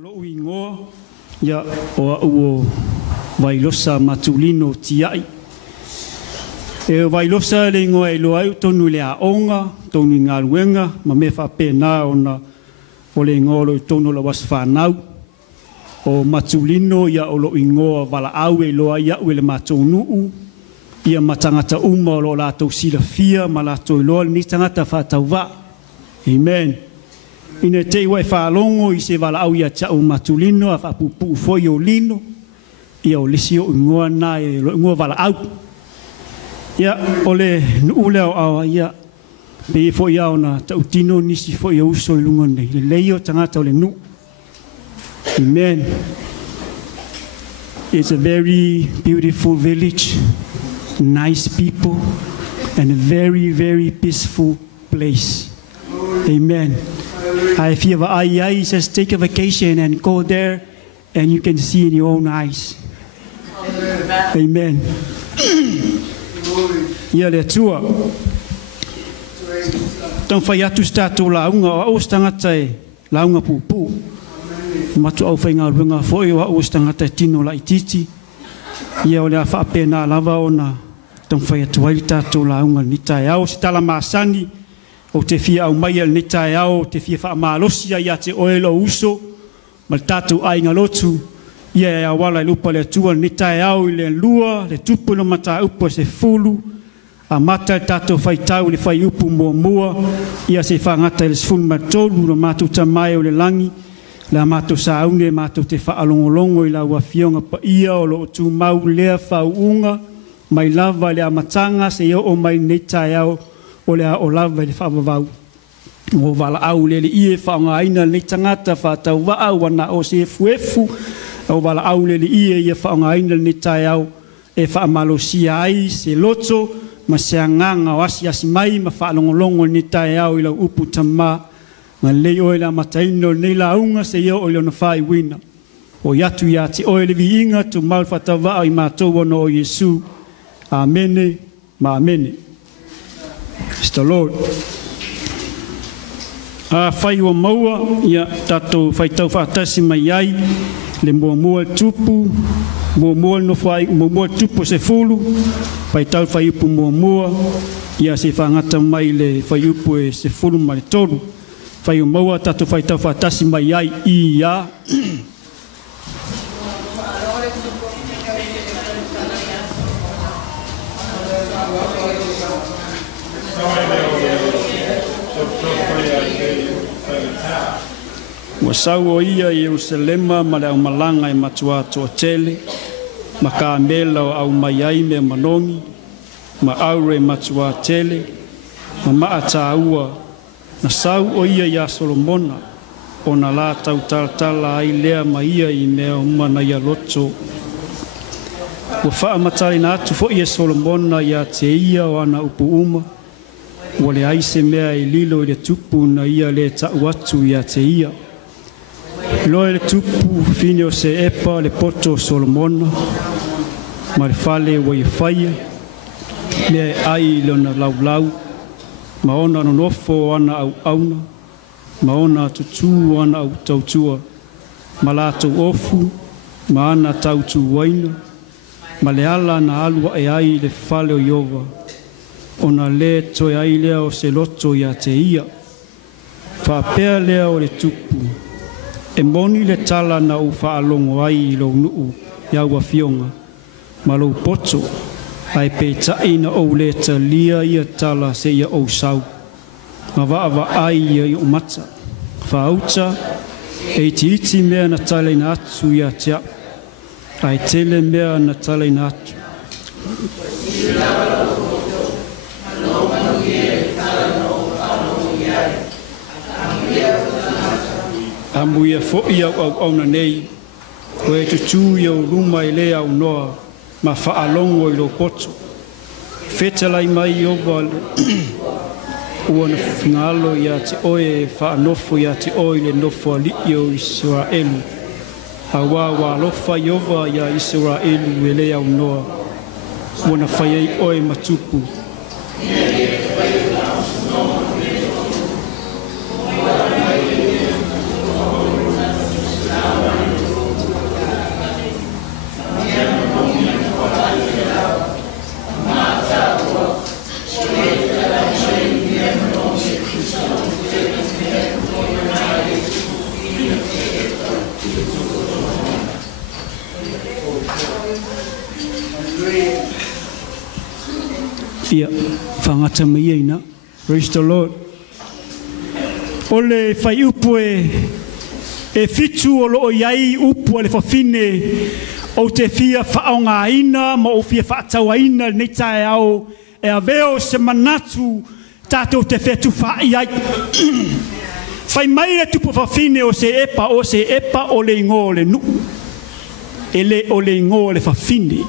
lo ingoa ya o vailosa matulino tiai e vailosa le ingoa lo ai tonu le aonga tonu ngaluenga ma me fa pena ona o le ngolo tonu la wasfanau o matulino ya o lo ingoa vala au e lo ai au le matonu ia matangata uma lo la to sila fia malato lo ni tangata fa tauva amen. Ina te wai whaalongo I se wala au ia tau matulino a whapupu foi o lino ia o lisi o ingoa na e ingoa wala au ia o le nuule o awa ia pe foi au na tau tino nisi foi o uso I lunga nei le leio tangata o le nu amen. It's a very beautiful village, nice people and a very very peaceful place amen. If you have eyes, just take a vacation and go there, and you can see in your own eyes. Amen. Ia le tua. Tang whai atu statu launga o stangata e launga pupu. Matu au whai ngā runga fōi o stangata e tino la ititi. Ia o le a whaapena lava o na tang whai atu wai tatu launga nita e au si tala maasani. O te fia au mai al nita e au, te fia wha maalosia ia te oelo uso, ma tatu ai ngā lotu, ia e awala lupa le tua nita e au I le lua, le tupu no mata upo se fulu, a mata e tatu whai tau le whai upu mua mua, ia se whangata le sfulu matolu no matu tamai o le langi, la matu saune matu te wha alongolongo I la wafionga pa ia o lo tu mau lea whau unga, mai lava le amatanga se o mai nita e au, o le o lava le whaavavau. O wala au le ie whaonga aina le tangata whaatau waa wana o se fuefu. O wala au le ie whaonga aina le tai au e whaamalo sia ai se loto ma se anganga o asi mai ma whaalongolongo le tai au I la upu tama ma le o la mataino ne la unga se o le ona whai wina. O yatu ya te o le viinga tu mau whaatau waa I mātou ono o Yesu. Amene ma amene. It's the Lord. Whai o maua, ia tatou whai tau whaatasi mai ai, le mua tupu, mua no whai, mua tupu se fulu, whai tau whai upu mua, ia se whangata mai le whai upu e se fulu mai le toru. Whai o maua, tatou whai tau whaatasi mai ai, I ia. Wa sau o ia I Jerusalema ma le au malanga I matua toa tele, ma ka mela o au mai ai me manongi, ma aure matua tele, ma maata ua, na sau o ia ia Solomona, o na la tau talatala ai lea ma ia I mea umana ia loto. Wa faa matari na atu fo ia Solomona ia te ia o ana upu uma, wa le aise mea I lilo I le tupu na ia le tau atu ia te ia. Loe le tupu fine o se epa le poto Solomona, ma le fale wa I whaia, mea ai le ona laulau, ma ona nonofo ana au auna, ma ona tutu ana au tautua, ma lato ofu, ma ana tautu waina, ma le ala na alua e ai le fale o Iova, ona le toe ai lea o se loto ia te ia, whapea lea o le tupu, e moni le tala na u whaalongo ai I lo nuu ia ua fionga, ma lo poto, ai pe taina o le talia ia tala se ia o sau, ma vaava ai ia I o mata, whaauta, e iti mea na tala ina atu ia tia, ai tele mea na tala ina atu. Amu ia fo'i au na nei, ko e tutu ia o ruma I lea au noa, ma whaalongo I lo poto. Whetalai mai owa ua na whingalo ia te oe whaanofo ia te oe le nofo ali o Israelu. Awa wa lofa I owa ia Israelu e lea au noa, ua na whaiei oe matupu. Whangata mai eina. Praise the Lord. Ole whai upu e fitu o loo iai upu le whawhine o te fia whaonga ina ma o fia whaatawa ina nei tae au e a veo se manatu tātou te whetu whai ai. Whai mai le tupu whawhine o se epa o le ingo o le nu. E le o le ingo o le whawhine.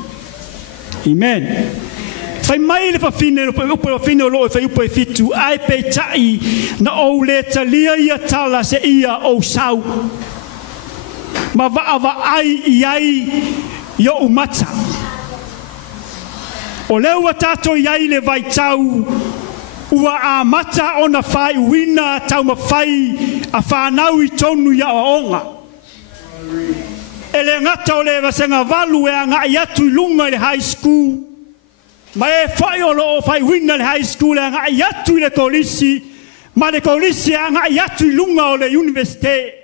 Amen. Whai mai le whawhine o whawhine o loo whai upu e fitu ai pe tai na o le talia ia tala se ia o sau. Ma va ai iai yo umata. O leua tato iai le vai tau ua a mata ona whai wina tau ma whai a whanau I tonu ia o onga. E le ngata o le wasenga walu e a ngai atu I lunga le high school. Ma e whai o lo o whai wina le high school e a ngai atu le kolisi. Ma le kolisi e a ngai atu I lunga o le universite.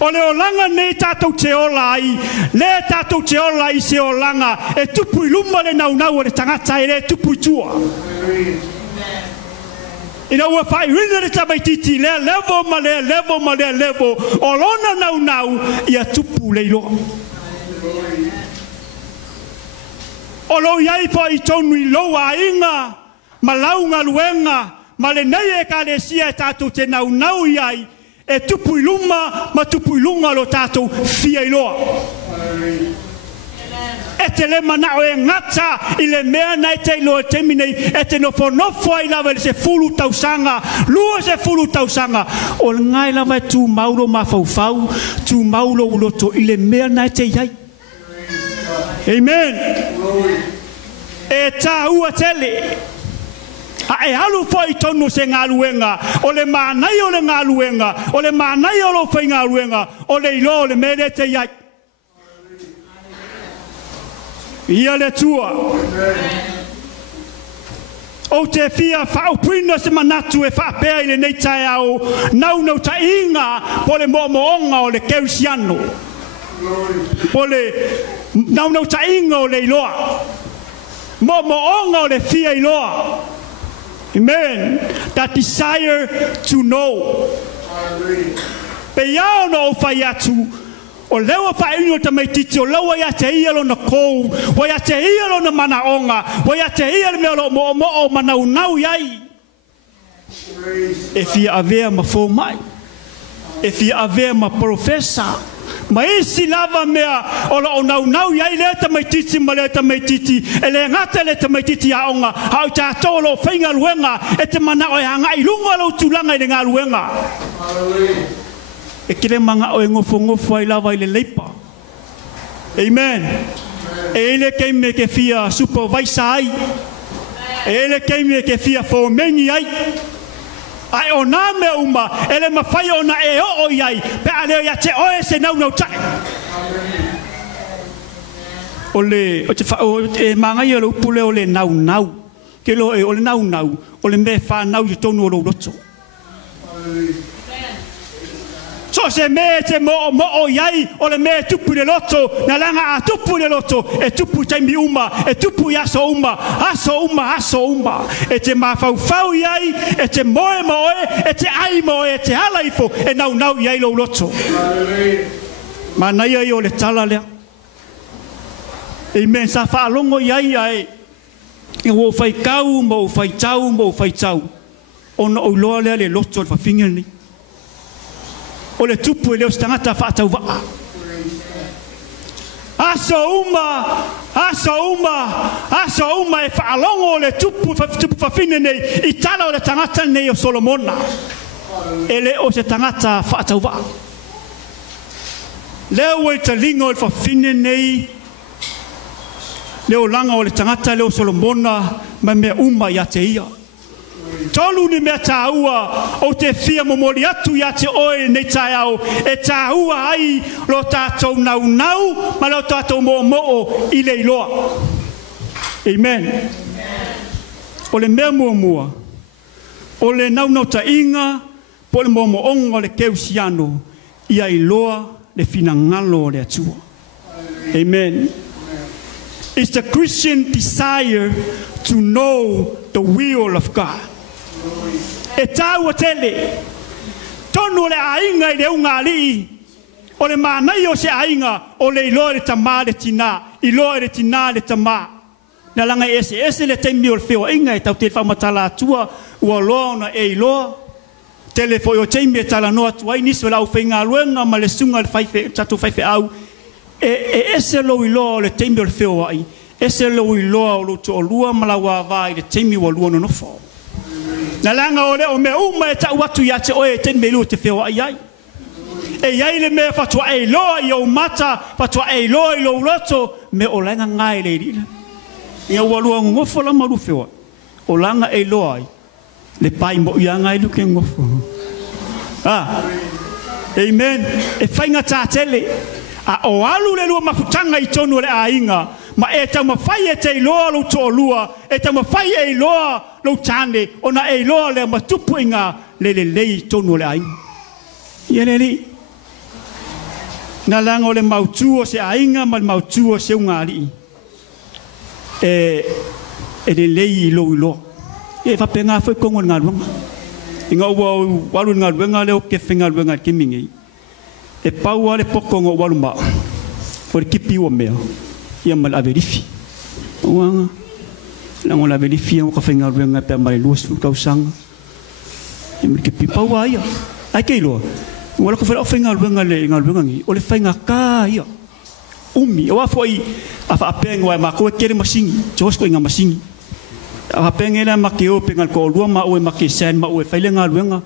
O le olanga nei tātou te ola ai, le tātou te ola I se olanga, e tupu I luma le nau o le tangata e le tupu I tua. Ina ua whai rina le tamaititi, le level ma le level ma le level, o lona nau ia tupu le iloa. O lo iai po I tonu I loa inga, ma launga luenga, ma le nei e ka le sia e tātou te nau iai, e tupu I luma, ma tupu I lunga lo tātou fia I loa. E te le manao e ngata I le mea nei te ilo e teminei, e te nofo ai lawa le se fulu tausanga, lua se fulu tausanga, o le ngai lawa e tu maulo ma faufau, tu maulo uloto I le mea nei te iai. Amen. E tā ua tele. E halu foi tonu se ngaluenga o le manai o le ngaluenga o le manai o lo foi ngaluenga o le ilo le mele te iai ia le tua o te fia whaupina se manatu e whapea I le nei tae au nau ta inga po le moonga o le keusiano po le nau ta inga o le iloa moonga o le fia iloa. Amen. That desire to know. Pe iao no whai atu. O lewa whai ino ta meititi. O lewa ia te ia lo na kou. Wa ia te ia lo na manaonga. Wa ia te ia le mea lo mo o manau iai. E fia avea ma fo mai. E fia avea ma profesa. Ma isi lava mea o la o nau iai le ta maititi ma le ta maititi e le ngata le ta maititi a onga hau tātou lo whainga luenga e te mana o e hanga I lunga lo tulanga I le ngā luenga e kire manga o e ngofo ai lava I le leipa. Amen. E ele keime ke fia supervisor ai e ele keime ke fia fomengi ai ai o nā mea uma, ele mawhai o na e o iai, pe a leo ia te oe se nau tae. O te mangai o le upule o le nau. Ke lo e o le nau, o le me whanau I tonu o lo roto. So se me te mo o iai, o le me tupu le loto, na langa a tupu le loto, e tupu taimi uma, e tupu I aso uma, e te mawhau iai, e te moe moe, e te ai moe, e te halaifo, e nau iai lo loto. Ma nai ai o le tala lea. Amen, sa whaalongo iai ai, e o whai kau, mo whai tau, ono o loa lea le loto le whawhinga ni. O le tupu e leo stangata whaatau waa. Aso uma e whaalongo o le tupu whawhine nei I tala o le tangata nei o Solomona. E le o se tangata whaatau waa. Leo e talinga o le whawhine nei leo langa o le tangata leo Solomona ma mea uma ia te ia. Tolu ni mea tāua o te fia momori atu ia te oe nei tae au e tāua ai lo tātou nau ma lo tātou mo I le iloa. Amen. O le mea mua o le nau ta inga po le moonga o le keusiano ia iloa le finangalo o le atua. Amen. is the Christian desire to know the will of God. E tau tele, tonu le ainga I le ungali, o le manai o se ainga, o le ilo le tama le tina, ilo le tina le tama. Na langa ese le teimi o le feo inga e tau te whamatala atua, ua loa na e iloa. Tele fo yo teimi e tala noa tuai niso lau whainga luenga ma le sunga le whaife, tatu whaife au. Ese lo iloa o le teimi o le feo ai. Ese lo iloa o lo to o lua malawa vai le teimi o lua no fo. Na langa o le o me uma e tau atu ya te oe teimi lu te feo ai ai. E iai le mea fatua e iloa I o mata, fatua e iloa I lo roto, me o langa ngai le rila. Ia walua ngofo la maru feo. O langa e iloa ai. Le pai mo ia ngai luke ngofo. Amen. E whainga tātele. A o alu le lua mafutanga I tonu le ainga. Ma e tau mawhai e te iloa lo to lua. E tau mawhai e iloa lo tane. O na e iloa le matupu inga le lei tonu le ainga. Ia le li. Na langa o le mautua se ainga ma le mautua se ungari. E le lei ilo ilo. E whapenga whai kongo ngā ruanga. I ngā ua walu ngā ruanga leo ke whenga ruanga ki mingi. E paua le pokongo walu maa. O le kipi ua mea. Ia ma le averifi. Uanga. Lango le averifi ia ka whenga ruanga pe ma le lua su kausanga. Ia ma le kipi paua ia. Ai kei loa. Wala ko whenga ruanga le ngā ruanga ngi. O le whainga kā ia. Umi. O afo I afa apenga wai ma koe kere masingi. Josko inga masingi. A pengela makeo pengal ko lua ma o make sen ma o faile nga luenga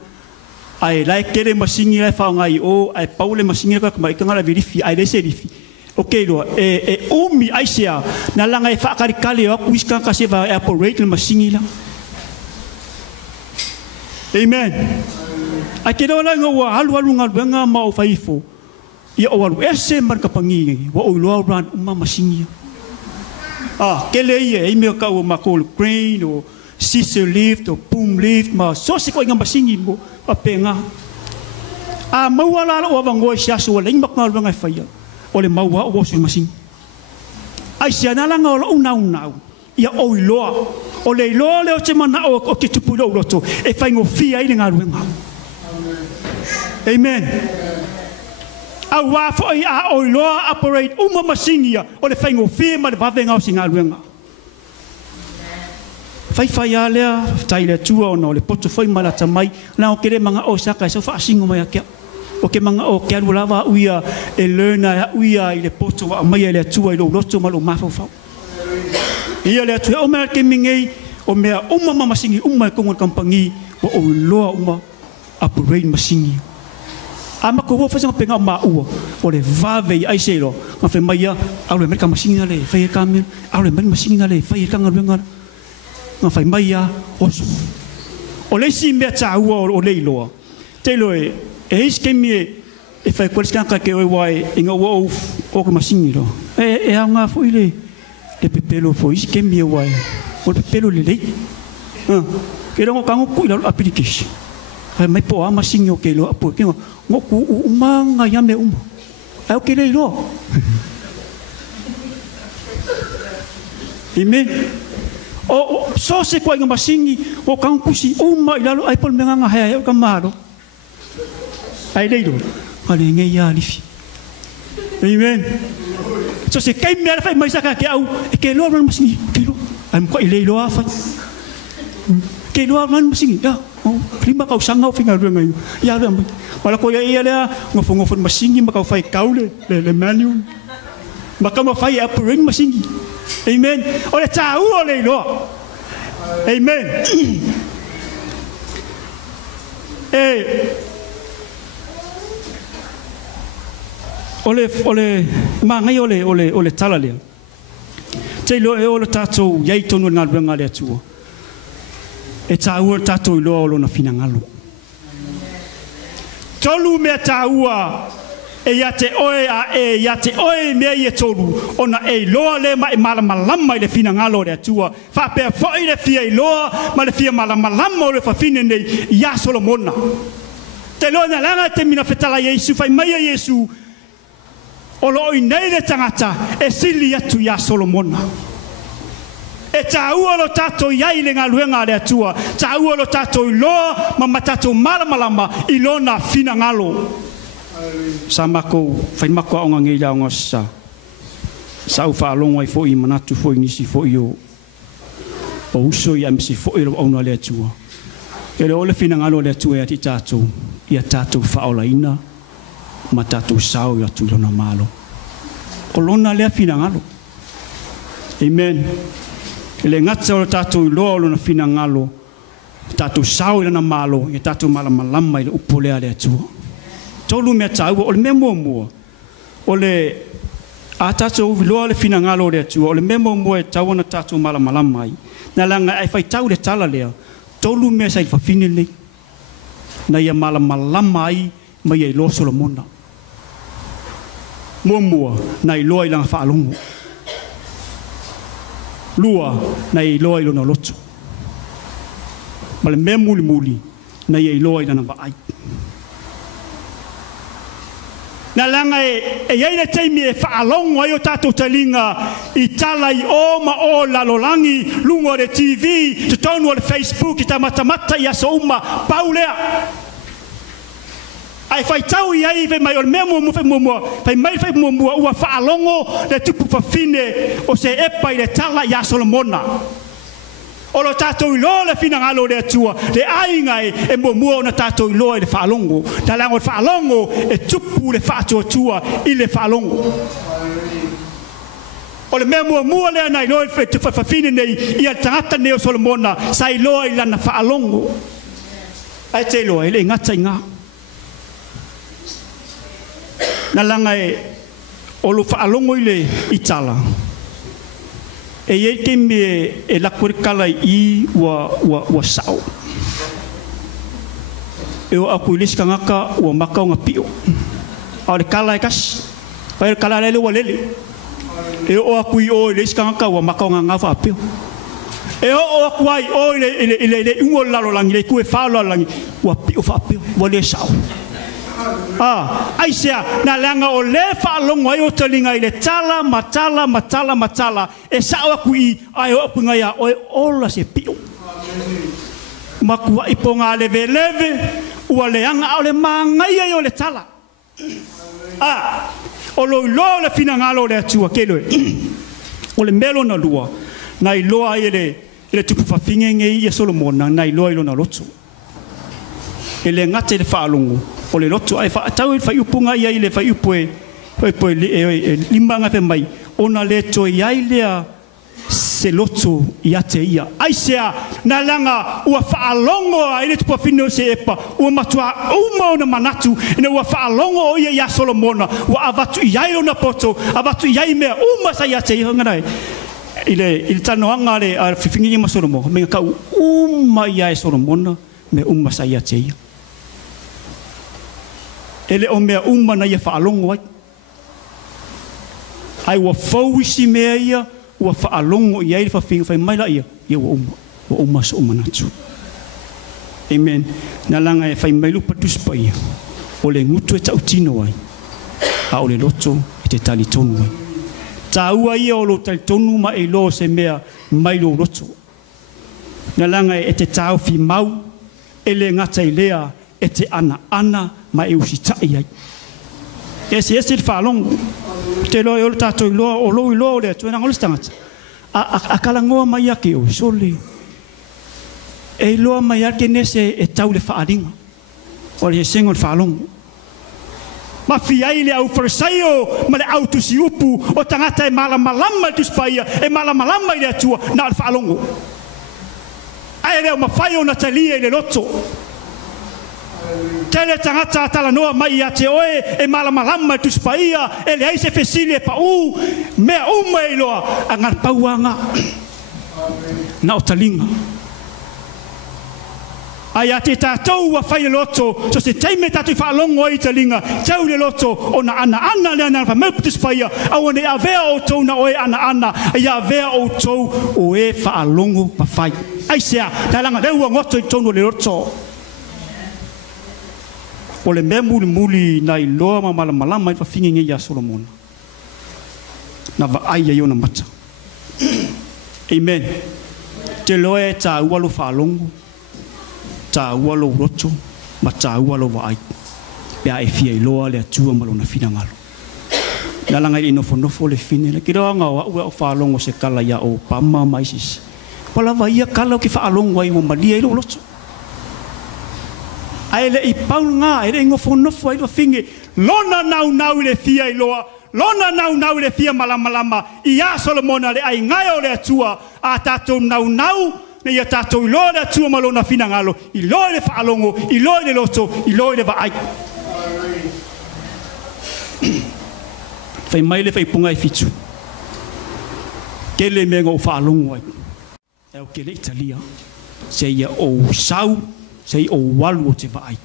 ai lai kere masingi lai fa ngai o ai paule masingi ka mai ka ngala verifi ai le serifi okay lo e umi ai sia na langa e fa kali kali o kuiska ka se va operate le masingi la amen ai ke do la ngo halu nga luenga ma o faifo ia o walu ese marka pangi wa o lo ran uma masingi kele ia e me ka o makol crane o scissor lift o boom lift ma so se ko inga masingi mo apenga mawala o bango sia so le makal nga faia o le mawa o so masingi ai sia na langa o una ia o iloa o le iloa le o te mana o ke tupu lo roto e faingo fia I nga ruenga amen wa fo ia o loa operate uma masingia o le faingo fi ma le vavenga o singa luenga fai alea tai le tua o le poto foi mala tamai na o kere manga o saka so fa singo mai ke o ke manga o ke alu lava uia e learner uia I le poto wa mai le tua I lo roto ma lo mafo fa ia le tua o me ke mingei o me uma masingi uma ko ngon kampangi o loa uma operate masingi ama ko wo fasa penga ma ua o le vave ai selo ma fe mai au le merka masinga le fe kamen au le merka masinga le fe ka ngaluenga ma fe mai o le si me ta ua o le loa te lo e skemi e fe ko ska ka ke o wai inga wo o ko masingi lo e nga fo ile le pepelo fo skemi wai o pepelo le le ke rongo kango ku ila application ai mai po ama singo ke lo apo ke ngoku umanga ya me ai o ke le lo amen o so se ko nga masingi o kan kusi uma ila lo ai pol menga nga hai ka maro ai le lo ale nge ya lifi amen so se kai me fa mai saka ke au ke lo ran masingi ke lo ai ko ile lo afa ke lo ran masingi ya prima kau sanga o finga ruanga ia le wala ko ia le ngofo masingi ma kau fai kaule le manual ma kau fai operate masingi amen o le tau o le lo amen ole ma ngai ole tala le te lo e ole tato yai tonu na ruanga le tua e taua tato lo lo na finangalo tolu me taua e ya te oe me ye tolu ona e lo le ma malama le finangalo le tua fa pe fo ile fia lo ma le fia malama le fa fine nei ya solomona te lo na langa te mina fetala Yesu fa mai Yesu o lo nei le tangata e sili atu ia Solomona e taua lo tato iai le ngaluenga le atua taua lo tato iloa ma matato malamalama ilona fina ngalo samako fai mako aonga ngeila aonga sa ufa alonga i fo i manatu fo i nisi fo i o uso i amsi fo i lo auna le atua e le ole fina ngalo le atua ia ti tato ia tato faola ina ma tato sao ia tu lona malo o lona le fina ngalo amen le ngata o tato lo lona fina ngalo tato sao lona malo ia tato malamalama i le upolea le atua tolu me tau o le memo mo o le a tato lo le fina ngalo le atua o le memo mo e tau na tato malamalama i na langa ai fai tau le tala lea tolu me sai fa fini le na ia malamalama i ma ia lo Solomona mo na i lo i langa faalongo lua na i lo i lona loto ma le mea muli na i lo i lana vaai na langa e iai le teimi e faalongo ai o tatou talinga i tala i o ma o lalolangi lungo le TV te tonu o le Facebook i tamatamata i aso uma paulea ai fai tau i ai ve mai o le mea mua fai mua fai mai fai mua ua faalongo le tupu fafine o se epa i le tala i a Solomona o lo tatou ilo le fina ngalo le atua le ainga e mua o na tatou ilo le faalongo talango le faalongo e tupu le faatuatua i le faalongo o le mea mua le ana ilo le fafine nei i al tangata neo Solomona sa ilo i lana faalongo ai te ilo le ngata inga na langa o lo faalongo i le itala e ye ke me e la kurikala i wa sao e o akuilis kangaka wa makau ngapio o le kala kas pa le kala le walele e o akui o le kangaka wa makau ngafa apio e o akuai o le ungo lalo langi le ku fa lo langi wa pio fa apio wa le sao aisia na langa o le faalongo ai o talinga i le tala matala e sao kui ai o punga ia o ola se pio makua iponga leve ua le anga o le mangai ai o le tala o lo le fina ngalo le atua keloe o le melo na lua na i loa ai le tupu fafingenge i Solomona na i loa i lo na loto e le ngate le faalongo o le loto ai fa tau fa upunga ia ile fa upoe limbanga fe mai ona le to ia ile se loto ia te ia ai sea na langa ua faalongo ai le tupa fino se epa ua matua uma ona manatu ina ua faalongo o ia Solomona ua avatu ia ona poto avatu ia me uma sa ia te ia ngai ile tano anga le a fifingi ma Solomona me ka uma ia Solomona me uma sa ia te ia ele o mea uma na ia faalongo ai ua fauisi mea ia ua faalongo ia i fafinga fai maila ia ua uma so uma natu amen na langa e fai mailu patus pa ia o le ngutu e tautino ai a o le loto e te tali tonu ai taua ia o lo tali tonu ma e lo se mea mailo loto na langa e te tau fi mau e le ngata i lea e te ana ma e usitai ai ese faalongo te lo o tato lo o lo le tu na ngol stangata a kalangoa mai ake o sole e lo mai ake nese e tau le faalinga o le sengol faalongo ma fiai le au farsaio ma le au tusi upu o tangata e malamalama tu spaia e malamalama ile atua na le faalongo ai le ma faio na talia ile loto tele tangata tala noa mai ya te oe e malamalama tu spaia e le aise fesile pa u me uma i loa angar pauanga na o talinga ai ate tātou wa whai loto so se teime tātou whaalongo i talinga tau le loto o na ana le ana wha mauputu spaia au ane a vea o tau na oe ana ai a vea o tau o e whaalongo pa whai ai sea talanga reua ngoto i tonu le loto o le mea muli na i loa ma malamalama i whawhingi nge ia Solomona na vaai ai ona mata. Amen. Te loe tā ua lo whaalongo, tā ua lo roto, ma tā ua lo vaai. Pea e fia i loa le atua malona fina ngalo. Nga langa i nofo le fine, le kira nga o ua o whaalongo se kala ia o pama maisis. Pala ia kala o ki whaalongo ai o malia i lo roto. Ai le i paul ngā, e le ngofo ai lo finge, lona nau le fia i loa, lona nau le fia malama, i a Solomona le ai ngai o le atua, a tātou nau, ne ia tātou i loa le atua malona fina ngalo, i loa le whaalongo, i loa le loto, i loa le vaai. Fai mai le fai punga i fitu. Ke le menga o whaalongo ai. E o ke le Italia, se ia o sau, se o walu o te vaai.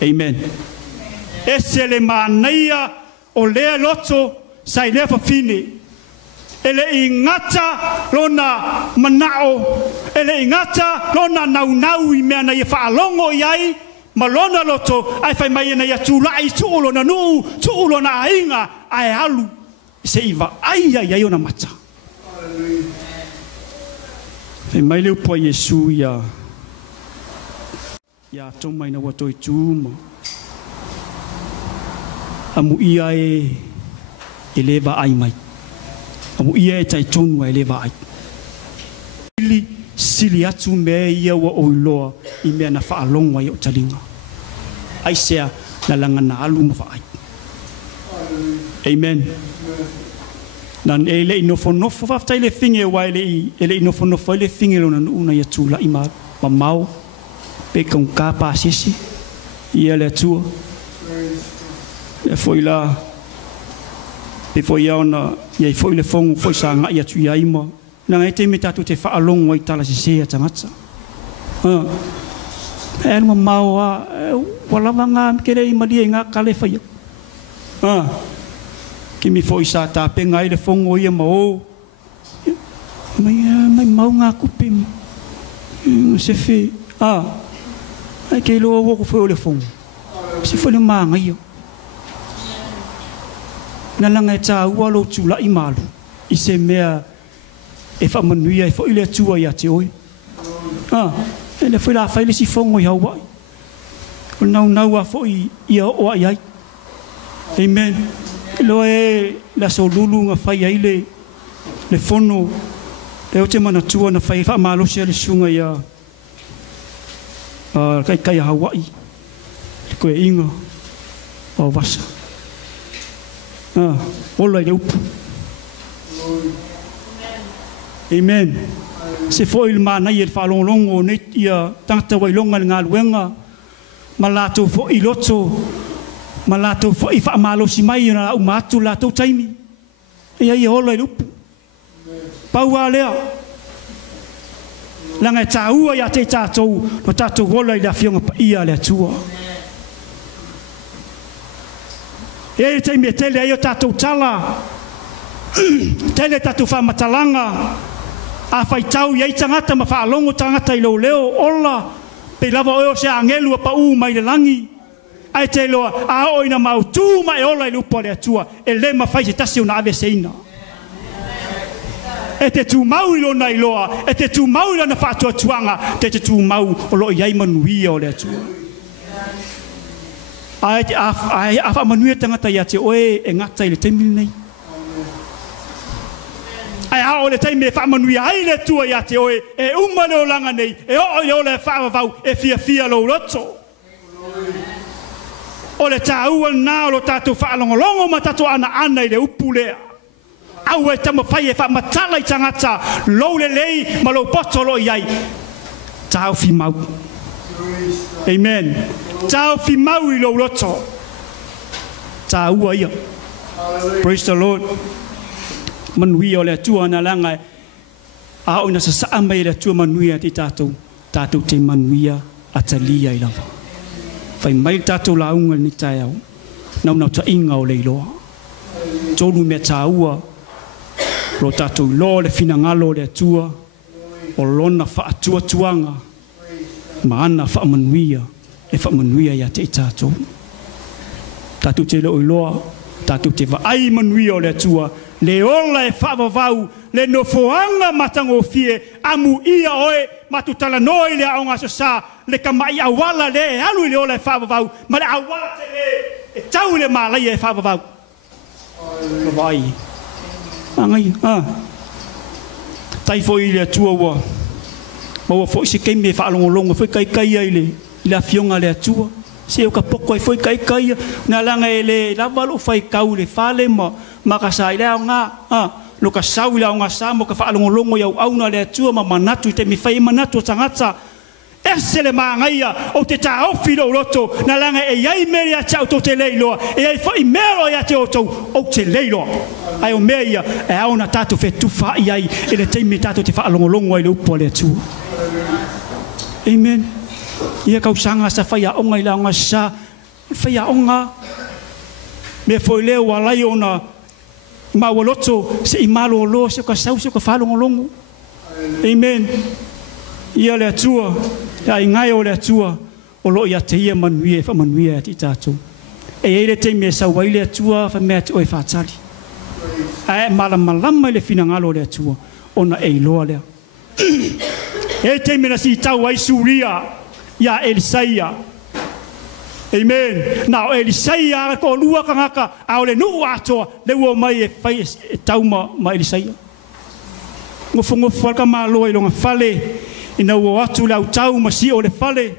Amen. E se le manaia o lea loto sai lea fafine. E le ingata lona manao. E le ingata lona nau i mea na ia whaalongo iai. Ma lona loto ai fai mai na ia tūlai tuulo na nuu, tuulo na ainga ai alu. Se i vaai ai ona mata. Fai mai leo po Yesu ia tomai na wato i tūma. Amu ia e le vaai mai. Amu ia e tai tonu e le vaai. Sili atu mea ia wa o iloa i mea na whaalonga i o talinga. Ai sea na langa na alu ma vaai. Amen. Nan e le inofo whaftai le finge wa e le inofo le finge lona una ia tūla i ma mau. Pe kong ka pa sisi ia le atua. E foi la pe foi ona ia foi le fongo foi sa nga ia tu ia ima. Nang e te me tatu te whaalongo i tala si sea tangata. E ma mau a walawa ngā kere i maria i ngā kale whaia. Ki mi foi sa tā penga i le fongo ia ma o. Mai mau ngā kupe ma. Se whi. Ai kei loa woko foi o le fongo. Si foi le maanga ia. Nga langa e tā ua lo tūla i malu. I se mea e whamanuia e foi le atua ia te oi. E le foi la whaile si fongo i hawai. O nau a foi ia o ai ai. Amen. Loa e la so lulu nga whai ai le fono. E o te mana tua na whai whamalosi a le sunga ia. Kai a Hawaii. Te koe inga o wasa. Ola i le upu. Amen. Se foi il mana i whalonglongo ne ia tangata wailonga ngā luenga. Ma lātou fo i loto. Ma lātou fo i whaamalosi mai na umatu lātou taimi. Ia i ola i le upu. Pau a lea. Langa e tāua ia te tātou, no tātou wola i la fionga pa ia le atua. E te me tele ai o tātou tala, tele tātou whamatalanga, a whai tau i tangata ma whaalongo tangata i leo, ola, pe lava o se angelu pa u mai le langi. Ai te loa, a oina mau tū mai ola i lupo le atua, e le ma whai se tasi o na ave seina. E te tū mau i lona i loa, e te tū mau i lona whātua tuanga, te tū mau o lo iai manuia o le atua. A whamanuia tangata ia te oe e ngata i le teimili nei. Ai a o le teimili e whamanuia ai le tua ia te oe, e umane o langa nei, e o le ole whaavavau, e fia lo roto. O le tāua nā o lo tātou whaalongolongo ma tātou ana i le upu lea. Au e tamo whai e whamatala i tangata, lou le lei, ma lou potolo iai. Tāu fi mau. Amen. Tāu fi mau i lou roto. Tāua ia. Praise the Lord. Manuia o le atua na langa a o na sa mai le atua manuia te tātou. Tātou te manuia atalia i lava. Whai mai tātou launga ni tai au. Nau ta inga o leiloa. Tolu me tāua. Lo tātou lo le finangalo le atua. O lona whaatua tuanga. Ma ana whaamanuia. E whaamanuia ia te tātou. Tātou te leo i loa. tātou te vai manuia o le atua, le ola e whaavavau, le nofoanga matango fie, amu ia oe, matu tala noi le aonga so sa, le kamai awala le e alu le ola e whaavavau, ma le awala te le, e tau le malai e whaavavau. Vai. Angai, tai foi le atua wa. Maua foi se kei me whaalongolongo, foi kai ai le afionga le atua. Se o ka poko foi kai na langa ele lavalo fai kau le fale ma ka sai le nga lo ka sau le nga sa mo ka fa longo ya au na le tua ma manatu te mi fai manatu tangata ese le mangaia o te ta o filo roto na langa e yai meria cha to te leilo e ai foi mero ya te o te leilo ai o meia e au na tatu fe tu fa ai e le te mi tatu te fa longo ai le upo le tua. Amen. Ia kau sanga sa whaia onga i laonga sa whaia onga me foi leo walai ona mawaloto se i malo o lo se ka sau se ka whalongo longo. Amen. Ia le atua ia i ngai o le atua o lo ia te ia manuia e whamanuia ti tātou e eire te me sa wai le atua wha mea te oe whātari e malama i le finangalo le atua ona e iloa lea e te me na si tau ai suria ya Elisaia. Amen. Now Elisaia ko lua kangaka au le nu atoa le wo mai e fai e tau ma Elisaia. Ngofo ka malo i longa fale ina wo atu lau tau ma si o le fale.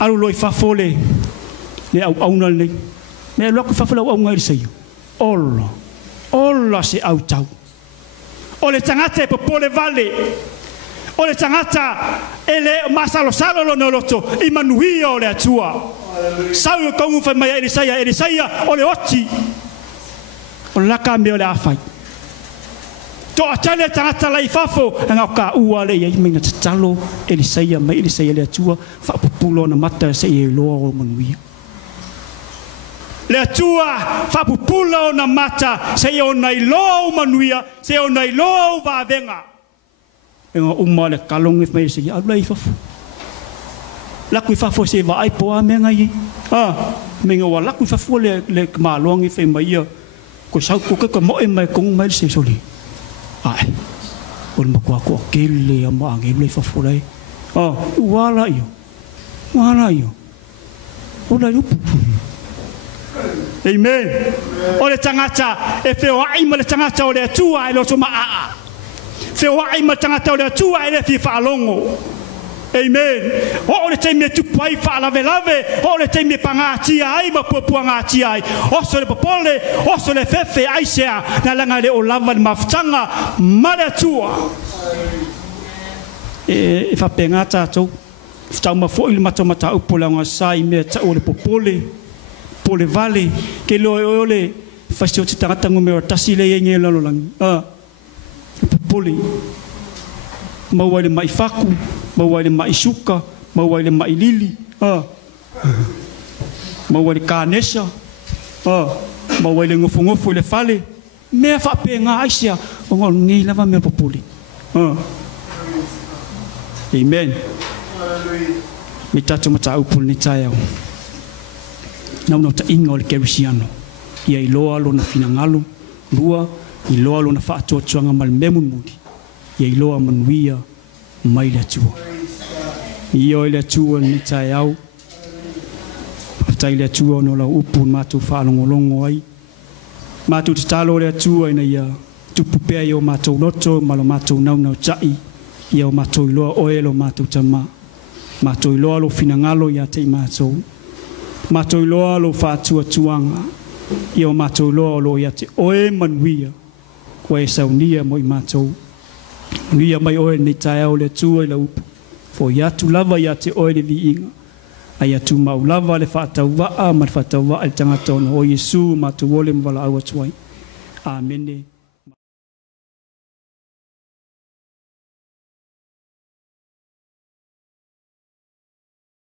Alu loi fafole le au na le. Me lo ko fafole au ngai Elisaia. Ola se au tau. O le tangata e popole vale. O le tangata ele masalo no loto i manuia o le atua. Sau o kongu fai mai Elisaia o le oti. O laka me o le afai. To atale tangata lai fafo nga ka ua le ia minga talo Elisaia mai Elisaia le atua fa pupulo na mata se e loa o manuia. Le atua fa pupulo na mata se o nai lo manuia se o nai lo va venga. Enga umma le kalong if mai se ya lai fafu la ku fafu se va ai po a menga yi menga wa la ku fafu le malong if mai ko sau ku ka mo e mai kong mai se soli ai ol ma ko kele ya ma ngi le fafu lai wala yo ola yo amen ole tangata e fe ai ma le tangata o le tua e lo tuma se wai matangata o tua ele fi falongo. Amen. O le te me tu pai fa lave o le te me pangati ai ma puangati ai. O so le popole, o so le fefe ai sea na langa le o lava le maftanga male tua. E fa pengata to. Sta ma fo il mata upolanga sai me ta o le popole. Pole vale ke lo ole fa sto tangata ngome tasi le yenge lo lang. Poli mawale mai faku mawale mai suka mawale mai lili mawale kanesa mawale ngofo le fale me fa penga aisia ngol ngi lava me populi amen mi tatu mata upul ni tayau na ta ingol kerisiano ia iloa lo na finangalo lua iloa lo na fa atuanga mal memumudi ia iloa manuia mai le tua io le tua ni taiau tai le tua no la upu matu fa longo ai matu talo le tua ina ia tupu pe io matu loto malo matu nau chai ia matu iloa oelo matu tama matu iloa lo finangalo ia te matu iloa lo fa tuanga ia matu iloa lo ia te oe manuia Koe saunia mo i mātou. Nia mai oe ni tae au le tua i la upu. Fo ia tu lava ia te oe le vi inga. Ai atu mau lava le whaatau waa, ma le whaatau waa le tangata ona o Yesu, ma tu wole mwala au atuai. Amen.